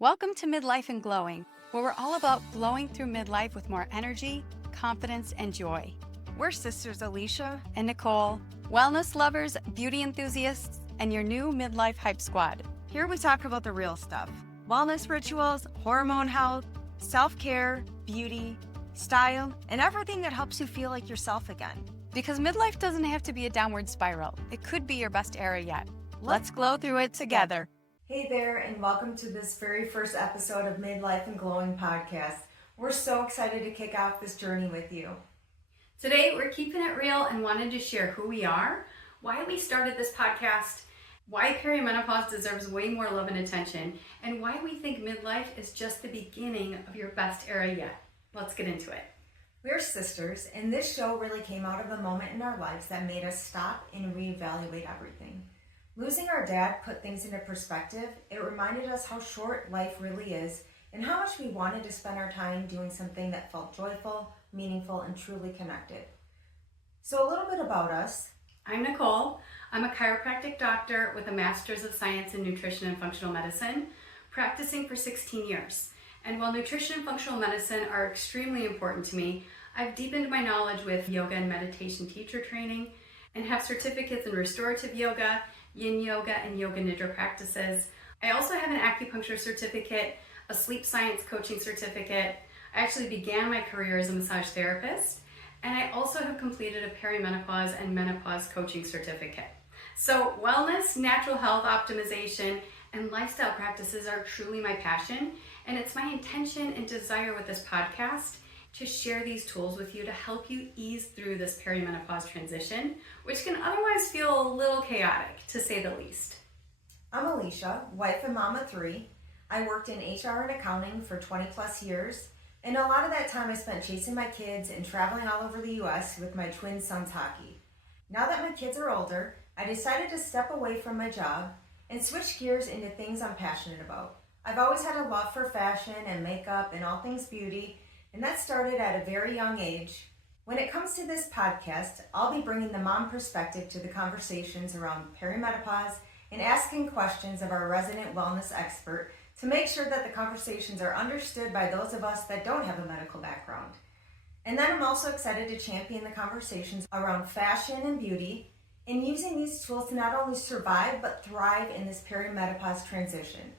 Welcome to Midlife and Glowing, where we're all about glowing through midlife with more energy, confidence, and joy. We're sisters Alicia And Nicole, wellness lovers, beauty enthusiasts, and your new midlife hype squad. Here we talk about the real stuff. Wellness rituals, hormone health, self-care, beauty, style, and everything that helps you feel like yourself again. Because midlife doesn't have to be a downward spiral. It could be your best era yet. Let's glow through it together. Hey there, and welcome to this very first episode of Midlife and Glowing podcast. We're so excited to kick off this journey with you. Today, we're keeping it real and wanted to share who we are, why we started this podcast, why perimenopause deserves way more love and attention, and why we think midlife is just the beginning of your best era yet. Let's get into it. We're sisters, and this show really came out of a moment in our lives that made us stop and reevaluate everything. Losing our dad put things into perspective. It reminded us how short life really is and how much we wanted to spend our time doing something that felt joyful, meaningful, and truly connected. So a little bit about us. I'm Nicole. I'm a chiropractic doctor with a Master's of Science in Nutrition and Functional Medicine, practicing for 16 years. And while nutrition and functional medicine are extremely important to me, I've deepened my knowledge with yoga and meditation teacher training and have certificates in restorative yoga, yin yoga, and yoga nidra practices. I also have an acupuncture certificate, a sleep science coaching certificate. I actually began my career as a massage therapist, and I also have completed a perimenopause and menopause coaching certificate. So wellness, natural health optimization, and lifestyle practices are truly my passion, and it's my intention and desire with this podcast to share these tools with you to help you ease through this perimenopause transition, which can otherwise feel a little chaotic, to say the least. I'm Alicia, wife and mom of three. I worked in HR and accounting for 20 plus years, and a lot of that time I spent chasing my kids and traveling all over the US with my twin sons hockey. Now that my kids are older, I decided to step away from my job and switch gears into things I'm passionate about. I've always had a love for fashion and makeup and all things beauty, and that started at a very young age. When it comes to this podcast, I'll be bringing the mom perspective to the conversations around perimenopause and asking questions of our resident wellness expert to make sure that the conversations are understood by those of us that don't have a medical background. And then I'm also excited to champion the conversations around fashion and beauty and using these tools to not only survive but thrive in this perimenopause transition.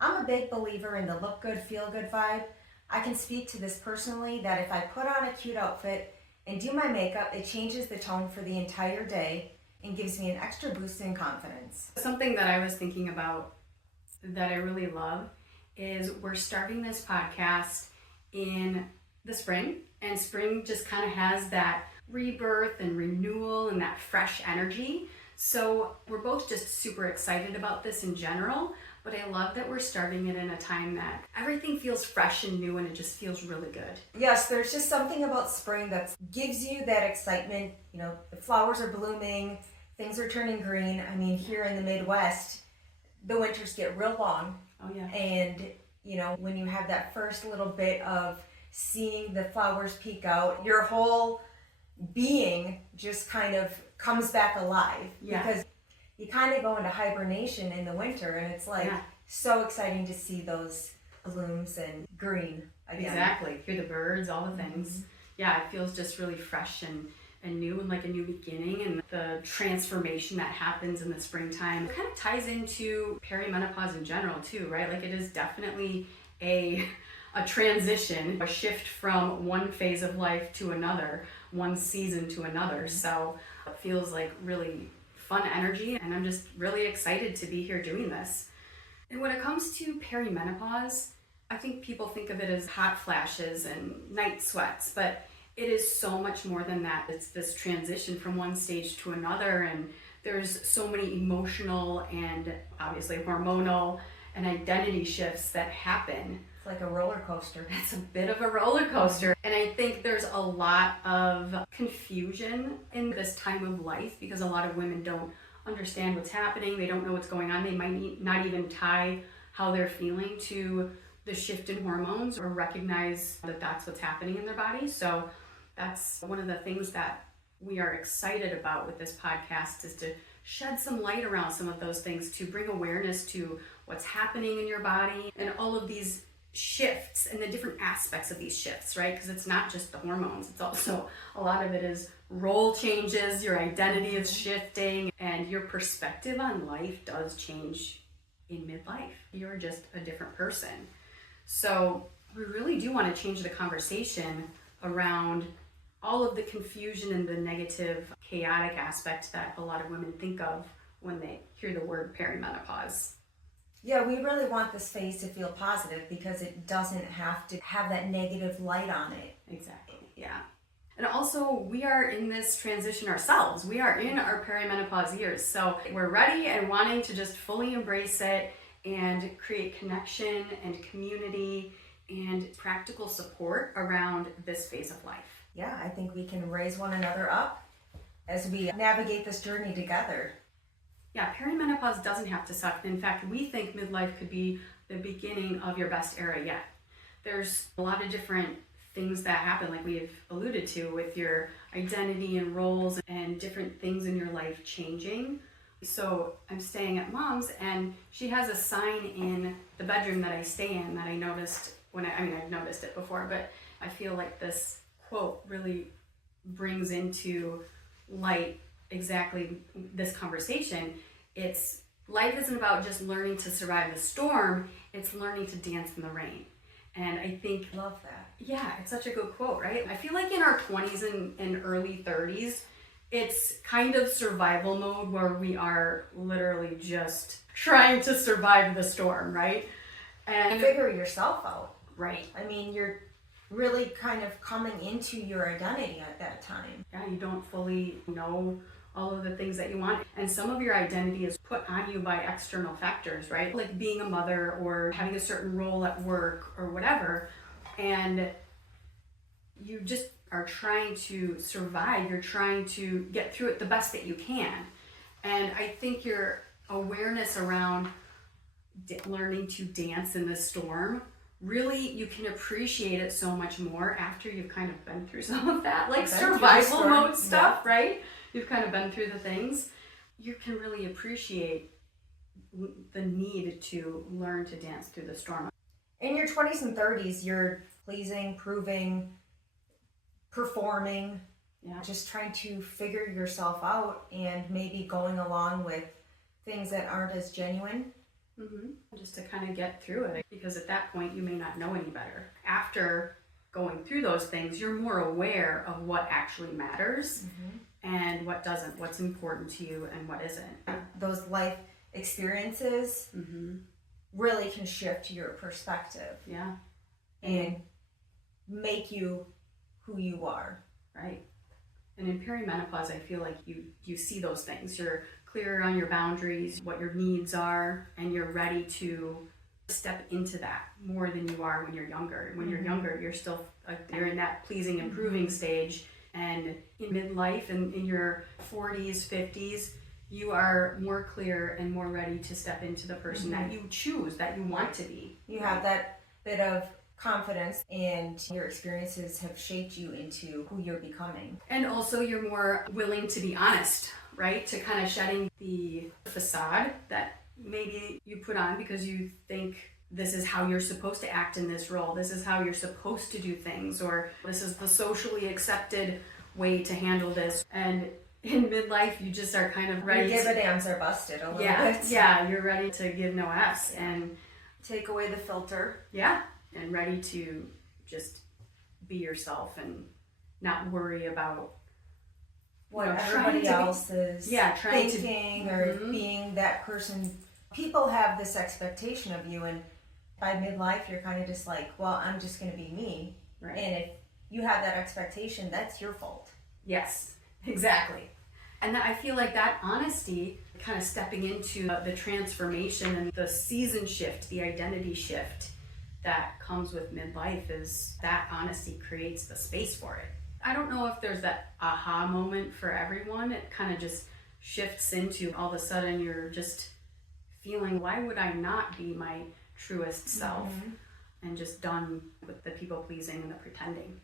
I'm a big believer in the look good, feel good vibe. I can speak to this personally, that if I put on a cute outfit and do my makeup, it changes the tone for the entire day and gives me an extra boost in confidence. Something that I was thinking about that I really love is we're starting this podcast in the spring, and spring just kind of has that rebirth and renewal and that fresh energy. So we're both just super excited about this in general, but I love that we're starting it in a time that everything feels fresh and new and it just feels really good. Yes, there's just something about spring that gives you that excitement. You know, the flowers are blooming, things are turning green. I mean, here in the Midwest, the winters get real long. Oh yeah. And, you know, when you have that first little bit of seeing the flowers peek out, your whole being just kind of comes back alive. Yeah. Because you kind of go into hibernation in the winter, and it's like so exciting to see those blooms and green again. Exactly. Hear the birds, all the things. Mm-hmm. Yeah, it feels just really fresh and new and like a new beginning, and the transformation that happens in the springtime. It kind of ties into perimenopause in general too, right? Like it is definitely a transition, a shift from one phase of life to another, one season to another. So it feels like really fun energy, and I'm just really excited to be here doing this. And when it comes to perimenopause, I think people think of it as hot flashes and night sweats, but it is so much more than that. It's this transition from one stage to another, and there's so many emotional and obviously hormonal and identity shifts that happen. It's like a roller coaster. It's a bit of a roller coaster. And I think there's a lot of confusion in this time of life because a lot of women don't understand what's happening. They don't know what's going on. They might not even tie how they're feeling to the shift in hormones or recognize that that's what's happening in their body. So that's one of the things that we are excited about with this podcast, is to shed some light around some of those things, to bring awareness to what's happening in your body, and all of these shifts and the different aspects of these shifts, right? Because it's not just the hormones, it's also a lot of it is role changes, your identity is shifting, and your perspective on life does change in midlife. You're just a different person. So we really do want to change the conversation around all of the confusion and the negative, chaotic aspect that a lot of women think of when they hear the word perimenopause. Yeah, we really want this phase to feel positive because it doesn't have to have that negative light on it. Exactly, yeah. And also, we are in this transition ourselves. We are in our perimenopause years. So we're ready and wanting to just fully embrace it and create connection and community and practical support around this phase of life. Yeah, I think we can raise one another up as we navigate this journey together. Yeah, perimenopause doesn't have to suck. In fact, we think midlife could be the beginning of your best era yet. There's a lot of different things that happen, like we've alluded to, with your identity and roles and different things in your life changing. So I'm staying at mom's, and she has a sign in the bedroom that I stay in that I noticed I've noticed it before, but I feel like this quote really brings into light exactly this conversation. It's life isn't about just learning to survive the storm, it's learning to dance in the rain. And I think, Love that. yeah, it's such a good quote, right? I feel like in our 20s and early 30s, it's kind of survival mode where we are literally just trying to survive the storm, right? And Figure yourself out. right. I mean, you're really kind of coming into your identity at that time. Yeah, you don't fully know all of the things that you want. And some of your identity is put on you by external factors, right? Like being a mother or having a certain role at work or whatever. And you just are trying to survive. You're trying to get through it the best that you can. And I think your awareness around learning to dance in the storm, really, you can appreciate it so much more after you've kind of been through some of that, like survival mode stuff, yeah. Right? You've kind of been through the things. You can really appreciate the need to learn to dance through the storm. In your 20s and 30s, you're pleasing, proving, performing, just trying to figure yourself out and maybe going along with things that aren't as genuine. Mm-hmm. Just to kind of get through it, because at that point you may not know any better. After going through those things, you're more aware of what actually matters and what doesn't, what's important to you and what isn't. Those life experiences really can shift your perspective. Yeah. And make you who you are. Right. And in perimenopause, I feel like you see those things. You're clearer on your boundaries, what your needs are, and you're ready to step into that more than you are when you're younger. When you're younger, you're still you're in that pleasing, improving stage. And in midlife and in your 40s, 50s, you are more clear and more ready to step into the person that you choose, that you want to be. You have that bit of confidence, and your experiences have shaped you into who you're becoming. And also you're more willing to be honest, right? To kind of shedding the facade that maybe you put on because you think this is how you're supposed to act in this role, this is how you're supposed to do things, or this is the socially accepted way to handle this. And in midlife, you just are kind of ready Your give a dams are busted a little bit. Yeah, you're ready to give no F's and take away the filter. Yeah, and ready to just be yourself and not worry about what everybody else is trying thinking or being that person. People have this expectation of you, and by midlife, you're kind of just like, well, I'm just going to be me. Right. And if you have that expectation, that's your fault. Yes, exactly. And I feel like that honesty, kind of stepping into the transformation and the season shift, the identity shift that comes with midlife, is that honesty creates the space for it. I don't know if there's that aha moment for everyone. It kind of just shifts into all of a sudden you're just feeling, why would I not be my truest self? And just done with the people pleasing and the pretending.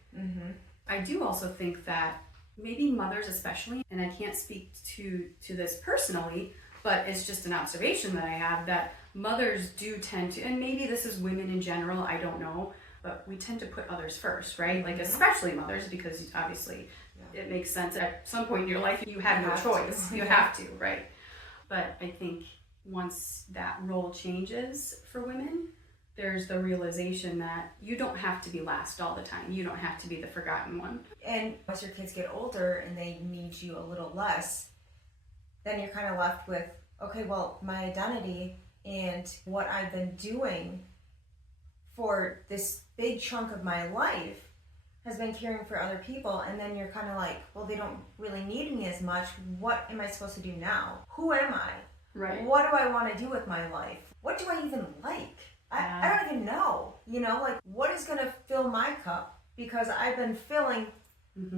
I do also think that maybe mothers especially, and I can't speak to this personally, but it's just an observation that I have, that mothers do tend to, and maybe this is women in general, I don't know, but we tend to put others first, right? Like especially mothers, because obviously it makes sense. At some point in your life, you have no choice. You have to, right? But I think once that role changes for women, there's the realization that you don't have to be last all the time. You don't have to be the forgotten one. And once your kids get older and they need you a little less, then you're kind of left with, okay, well, my identity and what I've been doing for this big chunk of my life has been caring for other people. And then you're kind of like, well, they don't really need me as much. What am I supposed to do now? Who am I? Right. What do I want to do with my life? What do I even like? I don't even know, like what is going to fill my cup, because I've been filling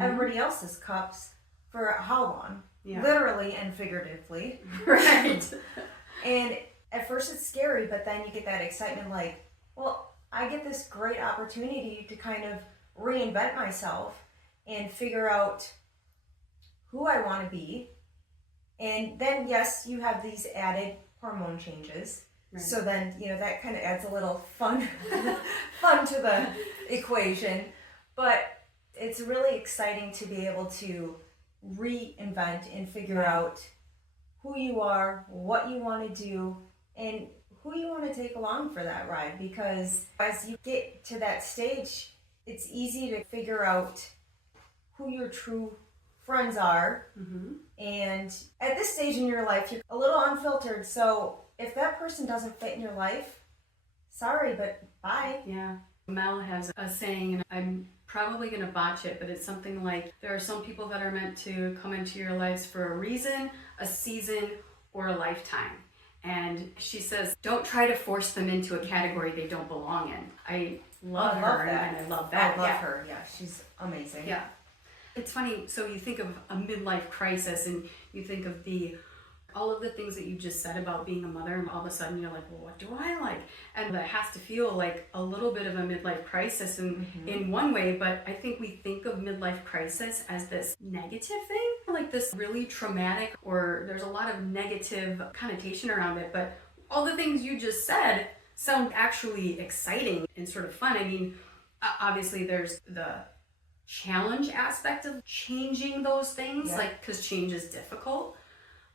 everybody else's cups for how long? Yeah. Literally and figuratively. Right. And at first it's scary, but then you get that excitement like, well, I get this great opportunity to kind of reinvent myself and figure out who I want to be. And then, yes, you have these added hormone changes. Right. So then, that kind of adds a little fun to the equation. But it's really exciting to be able to reinvent and figure out who you are, what you want to do, and who you want to take along for that ride. Because as you get to that stage, it's easy to figure out who your true friends are. And at this stage in your life, you're a little unfiltered. So if that person doesn't fit in your life, sorry, but bye. Yeah. Mel has a saying, and I'm probably going to botch it, but it's something like, there are some people that are meant to come into your lives for a reason, a season, or a lifetime. And she says, don't try to force them into a category they don't belong in. I love her, and I love that. I love her. Yeah, she's amazing. Yeah. It's funny, so you think of a midlife crisis, and you think of all of the things that you just said about being a mother, and all of a sudden you're like, well, what do I like? And that has to feel like a little bit of a midlife crisis in one way, but I think we think of midlife crisis as this negative thing, like this really traumatic, or there's a lot of negative connotation around it, but all the things you just said sound actually exciting and sort of fun. I mean, obviously there's the challenge aspect of changing those things, like, because change is difficult.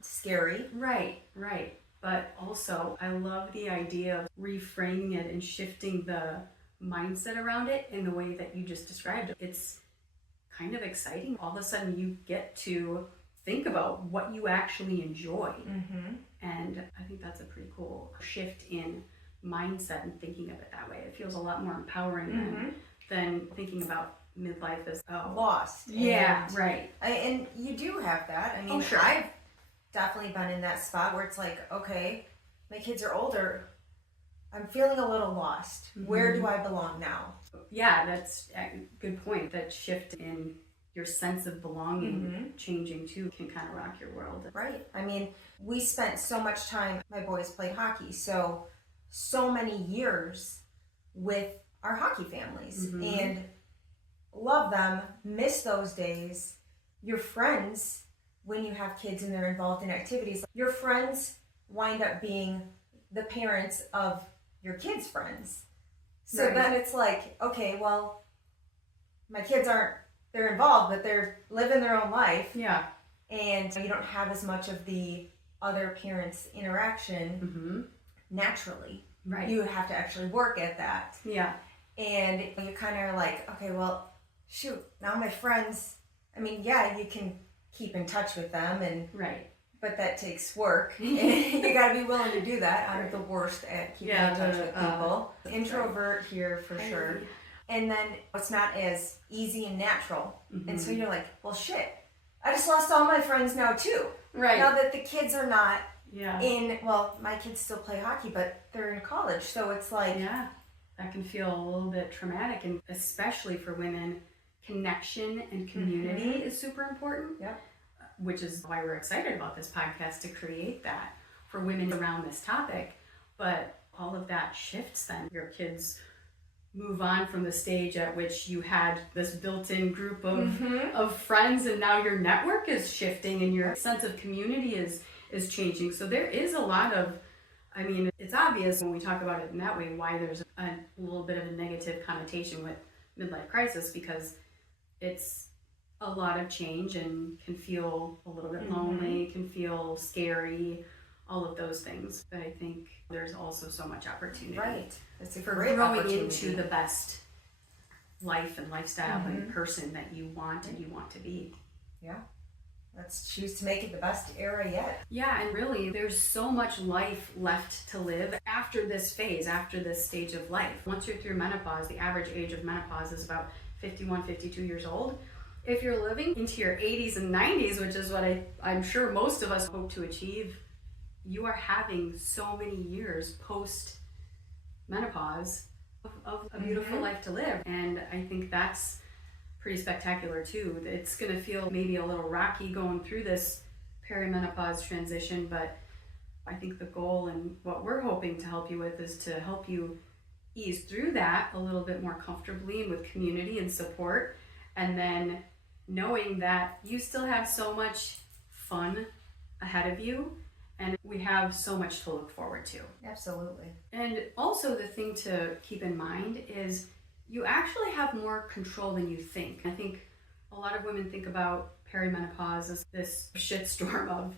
Scary. Right. But also, I love the idea of reframing it and shifting the mindset around it in the way that you just described. It's kind of exciting. All of a sudden, you get to think about what you actually enjoy. And I think that's a pretty cool shift in mindset and thinking of it that way. It feels a lot more empowering than thinking about midlife as lost. Yeah, right. And you do have that. I mean, sure. I've definitely been in that spot where it's like, okay, my kids are older. I'm feeling a little lost. Where do I belong now? Yeah, that's a good point. That shift in your sense of belonging changing too can kind of rock your world. Right. I mean, we spent so much time, my boys played hockey, so many years with our hockey families. And love them, miss those days. Your friends, when you have kids and they're involved in activities, your friends wind up being the parents of your kids' friends. So then it's like, okay, well, my kids they're involved, but they're living their own life. Yeah. And you don't have as much of the other parents' interaction naturally. Right. You have to actually work at that. Yeah. And you kind of are like, okay, well, shoot, now my friends, I mean, yeah, you can keep in touch with them, but that takes work. And you got to be willing to do that. I'm the worst at keeping in touch with people. Introvert here for sure. And then it's not as easy and natural. And so you're like, well, shit, I just lost all my friends now too. Right. Now that the kids are not my kids still play hockey, but they're in college. So it's like, that can feel a little bit traumatic, and especially for women, connection and community is super important. Yep. Which is why we're excited about this podcast, to create that for women around this topic. But all of that shifts then. Your kids move on from the stage at which you had this built-in group of friends, and now your network is shifting and your sense of community is changing. So there is a lot of, I mean, it's obvious when we talk about it in that way why there's a little bit of a negative connotation with midlife crisis, because it's a lot of change and can feel a little bit lonely, can feel scary, all of those things. But I think there's also so much opportunity. Right. It's a for great growing opportunity. into the best life and lifestyle and person that you want and you want to be. Yeah. Let's choose to make it the best era yet. Yeah, and really, there's so much life left to live after this phase, after this stage of life. Once you're through menopause, the average age of menopause is about 51, 52 years old. If you're living into your 80s and 90s, which is what I'm sure most of us hope to achieve, you are having so many years post-menopause of a beautiful life to live. And I think that's pretty spectacular too. It's going to feel maybe a little rocky going through this perimenopause transition, but I think the goal and what we're hoping to help you with is to help you ease through that a little bit more comfortably and with community and support, and then knowing that you still have so much fun ahead of you and we have so much to look forward to. Absolutely. And also the thing to keep in mind is you actually have more control than you think. I think a lot of women think about perimenopause as this shitstorm of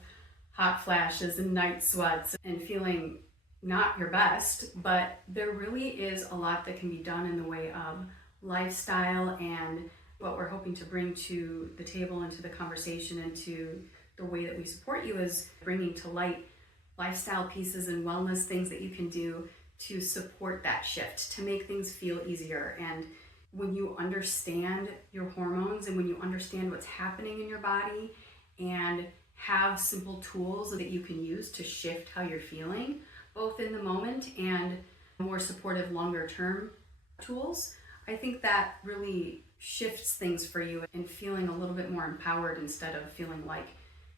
hot flashes and night sweats and feeling not your best, but there really is a lot that can be done in the way of lifestyle, and what we're hoping to bring to the table and to the conversation and to the way that we support you is bringing to light lifestyle pieces and wellness things that you can do to support that shift, to make things feel easier. And when you understand your hormones and when you understand what's happening in your body and have simple tools that you can use to shift how you're feeling, both in the moment and more supportive longer term tools, I think that really shifts things for you and feeling a little bit more empowered instead of feeling like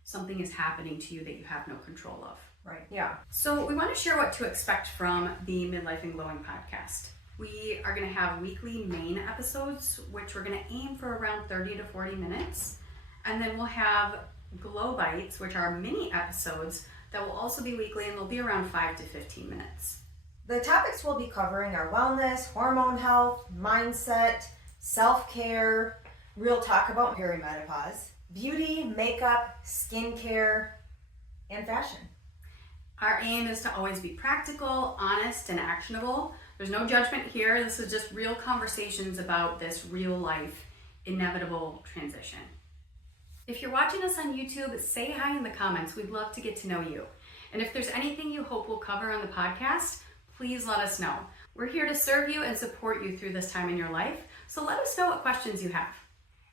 something is happening to you that you have no control of. Right. Yeah. So we want to share what to expect from the Midlife and Glowing podcast. We are going to have weekly main episodes, which we're going to aim for around 30 to 40 minutes. And then we'll have Glow Bites, which are mini episodes that will also be weekly, and they'll be around 5 to 15 minutes. The topics we'll be covering are wellness, hormone health, mindset, self-care, real talk about perimenopause, beauty, makeup, skincare, and fashion. Our aim is to always be practical, honest, and actionable. There's no judgment here. This is just real conversations about this real life, inevitable transition. If you're watching us on YouTube, say hi in the comments. We'd love to get to know you. And if there's anything you hope we'll cover on the podcast, please let us know. We're here to serve you and support you through this time in your life. So let us know what questions you have.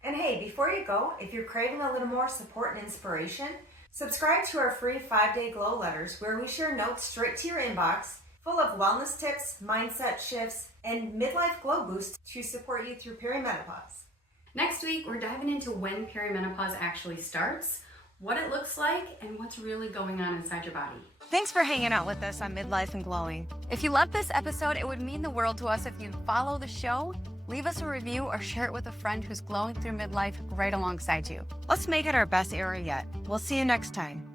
And hey, before you go, if you're craving a little more support and inspiration, subscribe to our free 5-day glow letters where we share notes straight to your inbox full of wellness tips, mindset shifts, and midlife glow boosts to support you through perimenopause. Next week, we're diving into when perimenopause actually starts, what it looks like, and what's really going on inside your body. Thanks for hanging out with us on Midlife and Glowing. If you loved this episode, it would mean the world to us if you'd follow the show, leave us a review, or share it with a friend who's glowing through midlife right alongside you. Let's make it our best era yet. We'll see you next time.